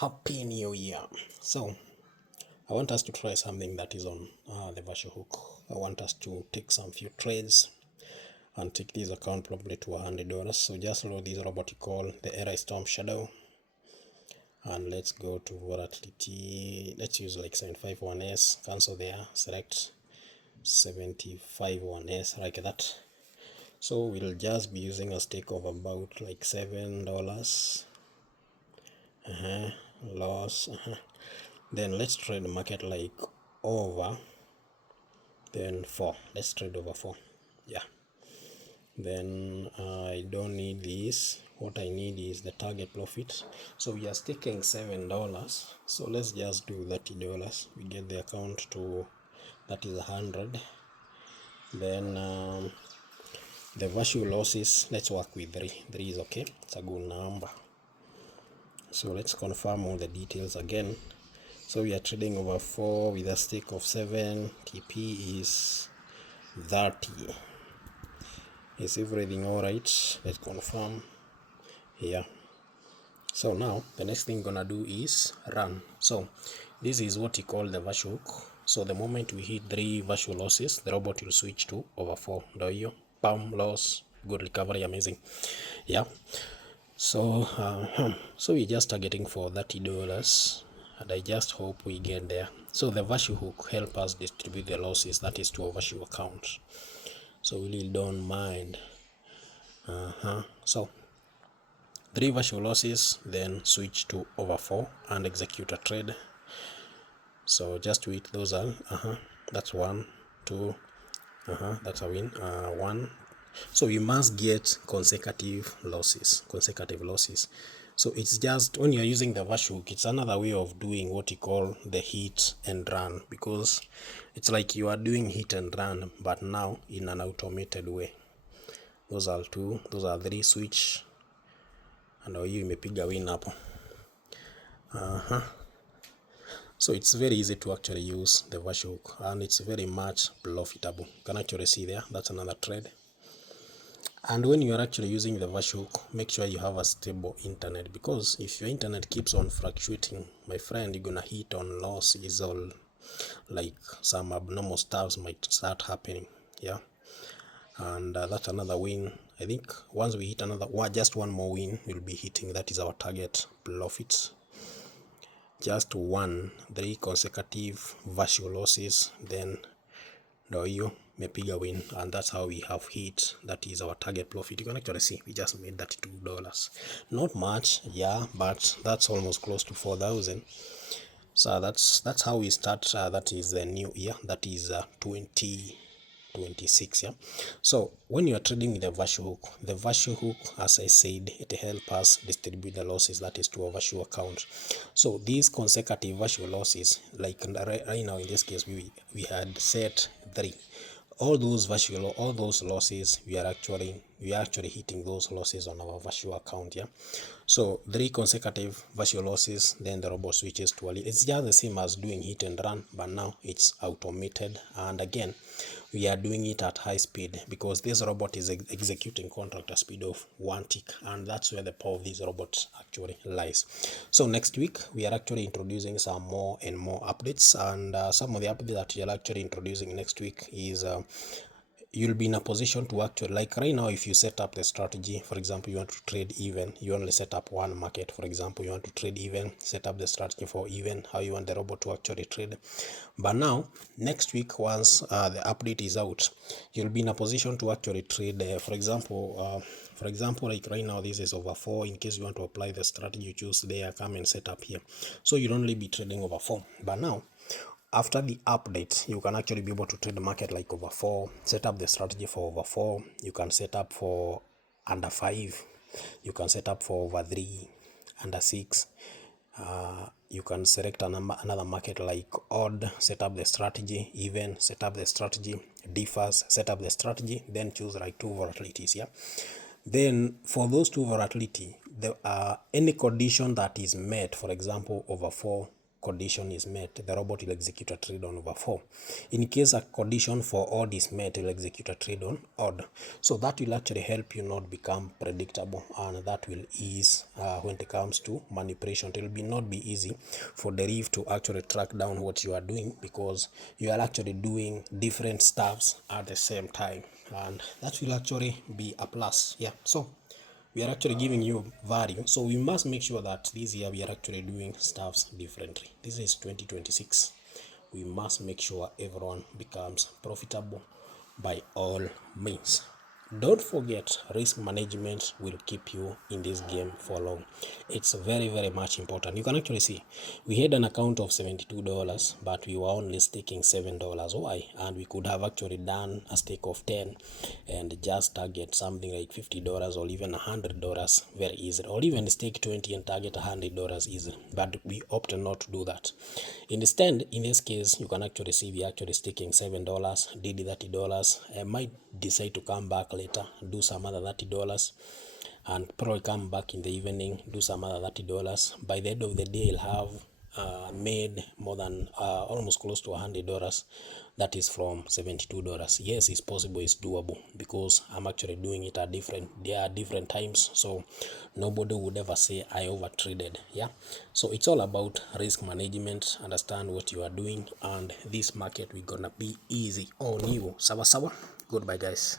Happy New Year. So I want us to try something that is on the virtual hook. I want us to take some few trades and take this account probably to $100. So just load this robot called the RI Storm Shadow, and let's go to volatility. Let's use like 751s. Cancel there. Select 751s like that. So we'll just be using a stake of about like $7. Loss. Then let's trade the market like over, then 4. Let's trade over 4. Yeah. Then I don't need this. What I need is the target profit. So we are staking $7. So let's just do $30. We get the account to, that is 100. Then the virtual losses, let's work with 3. 3 is okay. It's a good number. So let's confirm all the details again. So we are trading over 4 with a stake of 7. TP is 30. Is everything alright? Let's confirm here. So now the next thing we're gonna do is run. So this is what you call the virtual hook. So the moment we hit 3 virtual losses, the robot will switch to over 4. Ndio, bam, loss, good recovery, amazing. Yeah. So so we're just targeting for $30, and I just hope we get there. So the virtual hook help us distribute the losses, that is to a virtual account. So we really don't mind. So 3 virtual losses, then switch to over 4 and execute a trade. So just wait, those are that's 1, 2, that's a win. 1. So you must get consecutive losses. So it's just when you're using the virtual hook, it's another way of doing what you call the hit and run, because it's like you are doing hit and run, but now in an automated way. Those are 2, those are 3, switch, and you imepiga win hapo. So it's very easy to actually use the virtual hook, and it's very much profitable. You can actually see there, that's another trade. And when you are actually using the virtual hook, make sure you have a stable internet, because if your internet keeps on fluctuating, my friend, you're gonna hit on losses, or like some abnormal stuffs might start happening. Yeah. And that's another win. I think once we hit another just one more win, we'll be hitting, that is our target profits. Just 3 consecutive virtual losses, then you mepiga win, and that's how we have hit, that is our target profit. You can actually see we just made that $2. Not much, yeah, but that's almost close to 4,000. So that's how we start. That is the new year, that is 2026. Yeah. So when you are trading with the virtual hook, as I said, it helps us distribute the losses, that is to a virtual account. So these consecutive virtual losses, like right now in this case, we had set 3. All those losses, we are actually hitting those losses on our virtual account. Yeah. So 3 consecutive virtual losses, then the robot switches to a lead. It's just the same as doing hit and run, but now it's automated, and again we are doing it at high speed, because this robot is executing contract at speed of 1 tick, and that's where the power of these robots actually lies. So next week we are actually introducing some more and more updates, and some of the updates that we are actually introducing next week is you'll be in a position to actually, like right now, if you set up the strategy, for example, you want to trade even, you only set up one market. For example, you want to trade even, set up the strategy for even, how you want the robot to actually trade. But now next week, once the update is out, you'll be in a position to actually trade. For example, like right now, this is over 4. In case you want to apply the strategy, you choose there, come and set up here. So you'll only be trading over 4. But now, after the update, you can actually be able to trade the market like over 4, set up the strategy for over 4. You can set up for under 5. You can set up for over 3, under 6. You can select another market like odd, set up the strategy, even, set up the strategy, differs, set up the strategy, then choose like 2 volatilities. Yeah. Then for those 2 volatility, there are any condition that is met, for example, over 4, condition is met, the robot will execute a trade on over 4. In case a condition for odd is met, it will execute a trade on odd. So that will actually help you not become predictable, and that will ease when it comes to manipulation. It will not be easy for Deriv to actually track down what you are doing, because you are actually doing different stuffs at the same time, and that will actually be a plus. Yeah, so we are actually giving you value, so we must make sure that this year we are actually doing stuffs differently. This is 2026. We must make sure everyone becomes profitable by all means. Don't forget, risk management will keep you in this game for long. It's very, very much important. You can actually see we had an account of $72, but we were only staking $7. Why? And we could have actually done a stake of 10 and just target something like $50 or even $100 very easy, or even stake 20 and target $100 easy. But we opted not to do that. Instead, in this case, you can actually see we actually staking $7, did $30. I might decide to come back later, do some other $30, and probably come back in the evening, do some other $30. By the end of the day, I'll have made more than almost close to $100. That is from $72. Yes, it's possible, it's doable, because I'm actually doing it at different times, so nobody would ever say I over traded. Yeah, so it's all about risk management. Understand what you are doing, and this market we're gonna be easy on you. Sawa sawa. Goodbye, guys.